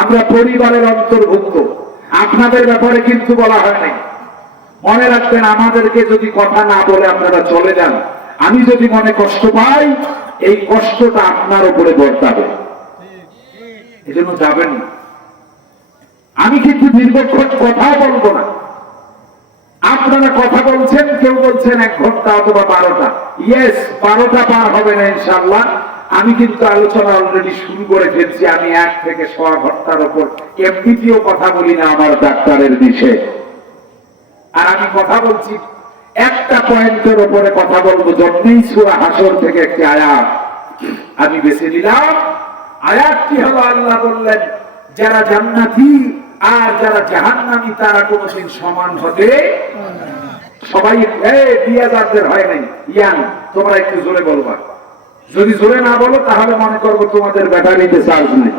আমরা পরিবারের অন্তর্ভুক্ত, আপনাদের ব্যাপারে কিন্তু বলা হয় নাই। মনে রাখবেন, আমাদেরকে যদি কথা না বলে আপনারা চলে যান, আমি যদি মনে কষ্ট পাই, এই কষ্টটা আপনার উপরে বর্তাবে, এজন্য যাবেন না। আমি কিন্তু দীর্ঘক্ষণ কথা বলবো না। আপনারা কথা বলছেন, কেউ বলছেন 1 ঘন্টা অথবা 12টা। ইয়েস, 12টা পার হবে না ইনশাআল্লাহ। আমি কিন্তু আলোচনা অলরেডি শুরু করে ফেলছি। আমি 1 থেকে 1.5 ঘন্টার উপর এমনিতেও কথা বলি না, আমার ডাক্তারের নিষেধ। আর আমি কথা বলছি একটা পয়েন্টের উপরে কথা বলবো, জন্যই সূরা হাসর থেকে একটি আয়াত আমি বেছে নিলাম। আয়াতটি হলো, আল্লাহ বললেন, যারা জান্নাতি আর যারা জাহান্নামী তারা কোনদিন সমান হবে সবাই। বিয়াজারদের হয় নাই, ইয়ান তোমরা একটু জোরে বলবা। যদি জোরে না বলো তাহলে মনে করবো তোমাদের ব্যাটারিতে চার্জ নেই।